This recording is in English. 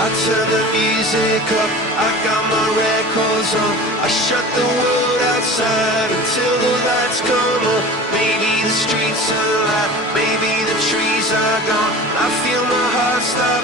I turn the music up, I got my records on. I shut the world outside until the lights come on. Maybe the streets are alive, maybe the trees are gone. I feel my heart start